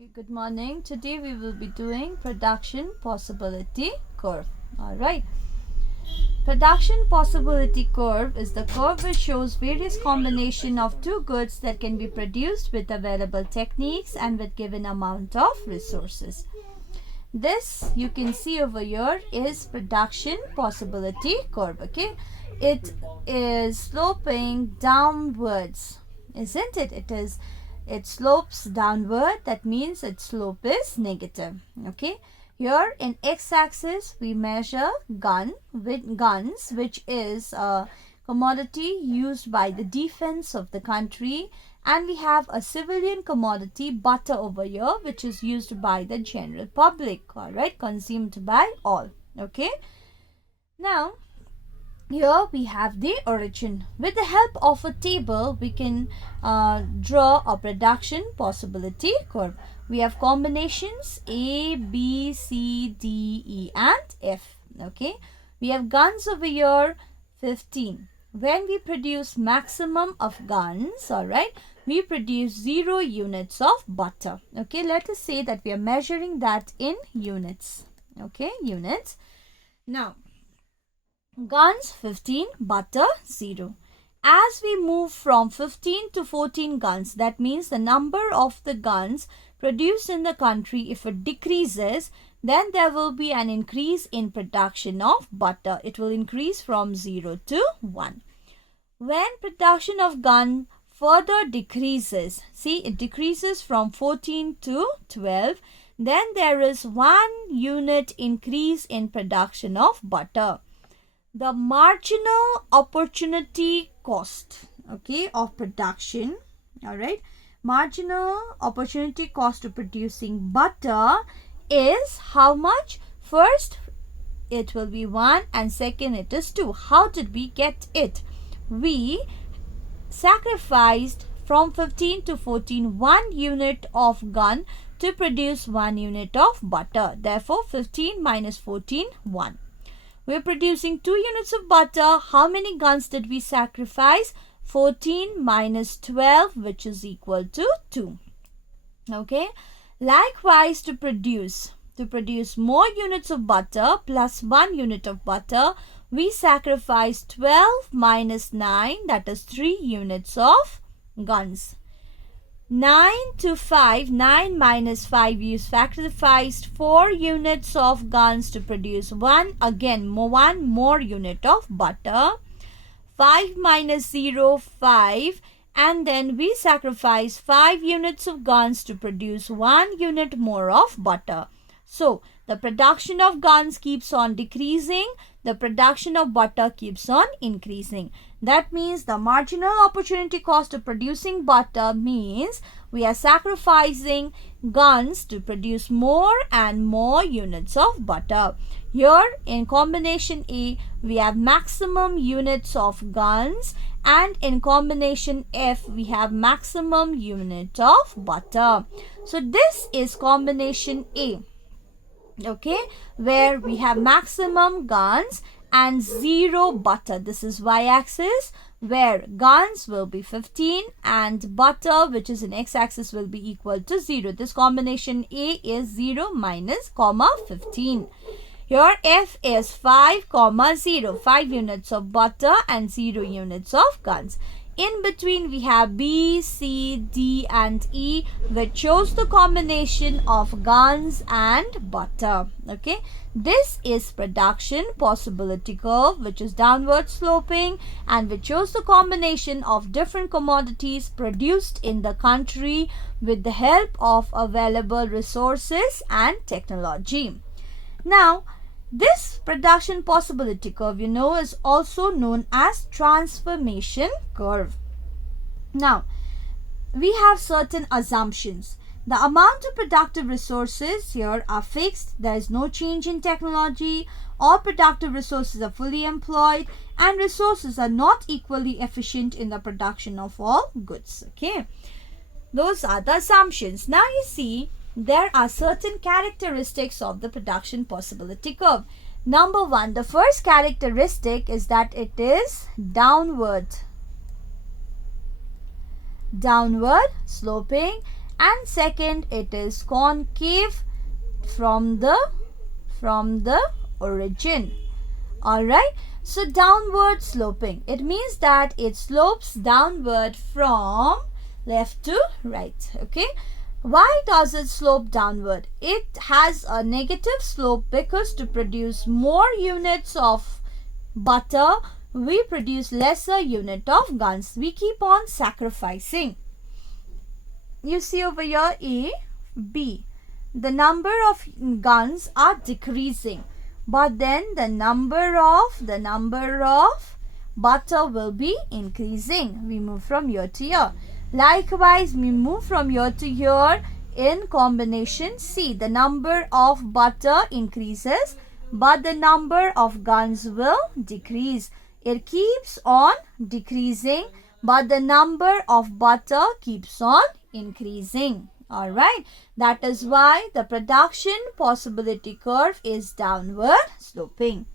Okay, good morning. Today we will be doing production possibility curve. Alright. Production possibility curve is the curve which shows various combination of two goods that can be produced with available techniques and with given amount of resources. This you can see over here is production possibility curve. Okay, it is sloping downwards, isn't it? It slopes downward. That means its slope is negative. Okay, here in x-axis we measure guns, which is a commodity used by the defense of the country, and we have a civilian commodity, butter, over here, which is used by the general public. All right, consumed by all. Okay, now here we have the origin. With the help of a table, we can draw a production possibility curve. We have combinations A, B, C, D, E and F. Okay, we have guns over here 15. When we produce maximum of guns, all right, we produce 0 units of butter. Okay, let us say that we are measuring that in units. Okay, units. Now, guns 15, butter 0. As we move from 15 to 14 guns, that means the number of the guns produced in the country, if it decreases, then there will be an increase in production of butter. It will increase from 0 to 1. When production of gun further decreases, see, it decreases from 14 to 12, then there is 1 unit increase in production of butter. The marginal opportunity cost, okay, of production, all right, marginal opportunity cost of producing butter is how much? First, it will be 1 and second it is 2. How did we get it? We sacrificed from 15 to 14 1 unit of gun to produce 1 unit of butter. Therefore, 15 minus 14, 1. We are producing 2 units of butter. How many guns did we sacrifice? 14 minus 12, which is equal to 2. Okay. Likewise, to produce more units of butter plus 1 unit of butter, we sacrifice 12 minus 9, that is 3 units of guns. 9 to 5, 9 minus 5, you sacrificed 4 units of guns to produce 1 more unit of butter. 5 minus 0, 5, and then we sacrifice 5 units of guns to produce 1 unit more of butter. So, the production of guns keeps on decreasing, the production of butter keeps on increasing. That means the marginal opportunity cost of producing butter means we are sacrificing guns to produce more and more units of butter. Here in combination A, we have maximum units of guns, and in combination F, we have maximum unit of butter. So this is combination A. Okay, where we have maximum guns and 0 butter. This is y-axis, where guns will be 15 and butter, which is in x-axis, will be equal to 0. This combination A is 0 minus 15. Here F is 5, 0. 5 units of butter and 0 units of guns. In between we have B, C, D and E, which shows the combination of guns and butter. Okay, this is production possibility curve, which is downward sloping and which shows the combination of different commodities produced in the country with the help of available resources and technology. Now, this production possibility curve, is also known as transformation curve. Now, we have certain assumptions. The amount of productive resources here are fixed. There is no change in technology. All productive resources are fully employed, and resources are not equally efficient in the production of all goods. Okay, those are the assumptions. Now you see, there are certain characteristics of the production possibility curve. Number 1, the first characteristic is that it is downward sloping, and second, it is concave from the origin. Alright, so downward sloping, it means that it slopes downward from left to right. Okay, why does it slope downward? It has a negative slope because to produce more units of butter, we produce lesser unit of guns. We keep on sacrificing. You see over here A, B. The number of guns are decreasing, but then the number of butter will be increasing. We move from here to here. Likewise, we move from here to here in combination C. The number of butter increases, but the number of guns will decrease. It keeps on decreasing, but the number of butter keeps on increasing. Alright, that is why the production possibility curve is downward sloping.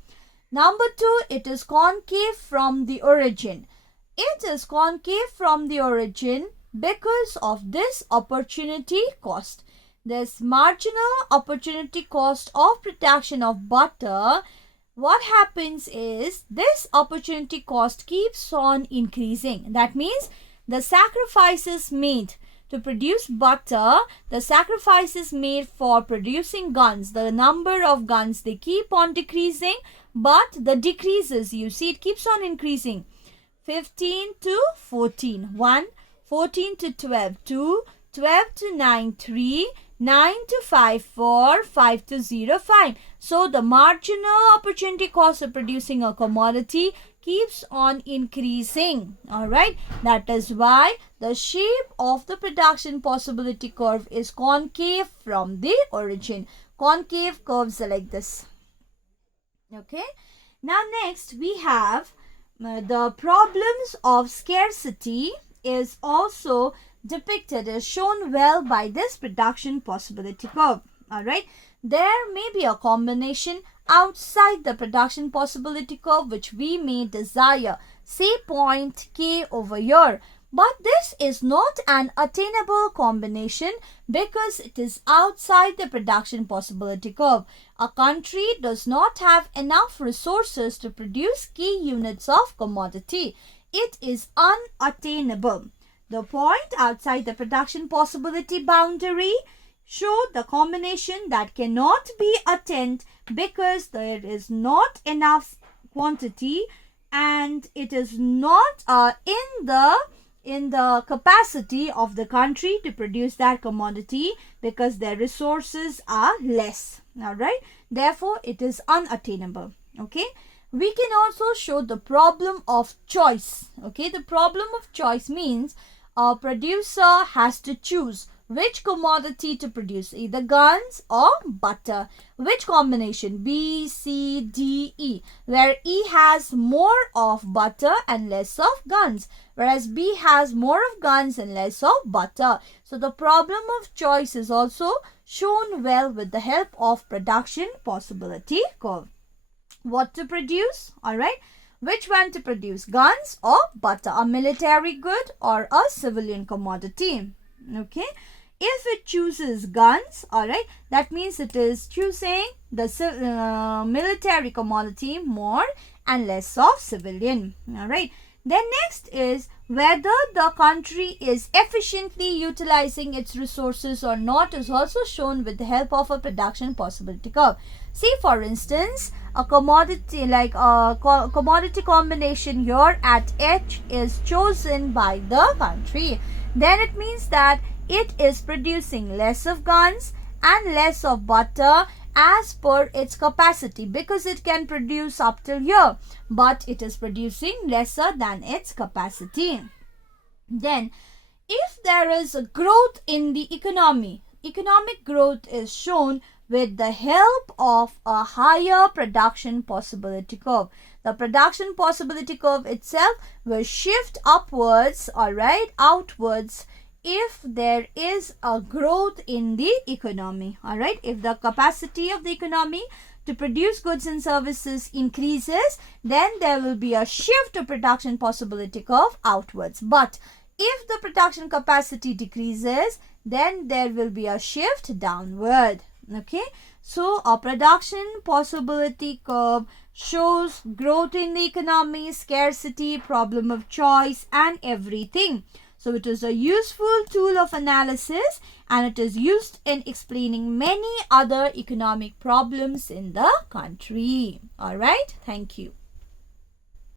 Number 2, it is concave from the origin. It is concave from the origin because of this opportunity cost. This marginal opportunity cost of production of butter, what happens is this opportunity cost keeps on increasing. That means the sacrifices made to produce butter, the sacrifices made for producing guns, the number of guns, they keep on decreasing, but the decreases, you see, it keeps on increasing. 15 to 14, 1, 14 to 12, 2, 12 to 9, 3, 9 to 5, 4, 5 to 0, 5. So the marginal opportunity cost of producing a commodity keeps on increasing. Alright, that is why the shape of the production possibility curve is concave from the origin. Concave curves are like this. Okay, now next we have the problems of scarcity is also depicted, is shown well by this production possibility curve. Alright, there may be a combination outside the production possibility curve which we may desire, say point K over here, but this is not an attainable combination because it is outside the production possibility curve. A country does not have enough resources to produce key units of commodity. It is unattainable. The point outside the production possibility boundary show the combination that cannot be attained because there is not enough quantity and it is not in the capacity of the country to produce that commodity because their resources are less. Alright, therefore it is unattainable. Okay, we can also show the problem of choice. Okay, the problem of choice means a producer has to choose which commodity to produce, either guns or butter. Which combination? B, C, D, E, where E has more of butter and less of guns, whereas B has more of guns and less of butter. So the problem of choice is also shown well with the help of production possibility curve. What to produce? Alright, which one to produce, guns or butter, a military good or a civilian commodity? Okay, if it chooses guns, alright, that means it is choosing the military commodity more and less of civilian. Alright, then next is whether the country is efficiently utilizing its resources or not is also shown with the help of a production possibility curve. See, for instance, a commodity like a commodity combination here at H is chosen by the country. Then it means that it is producing less of guns and less of butter as per its capacity because it can produce up till here, but it is producing lesser than its capacity. Then if there is a growth in the economy, economic growth is shown with the help of a higher production possibility curve. The production possibility curve itself will shift upwards, alright, outwards, if there is a growth in the economy. Alright, if the capacity of the economy to produce goods and services increases, then there will be a shift of production possibility curve outwards. But if the production capacity decreases, then there will be a shift downward. Okay, so a production possibility curve shows growth in the economy, scarcity, problem of choice, and everything. So it is a useful tool of analysis, and it is used in explaining many other economic problems in the country. All right, thank you.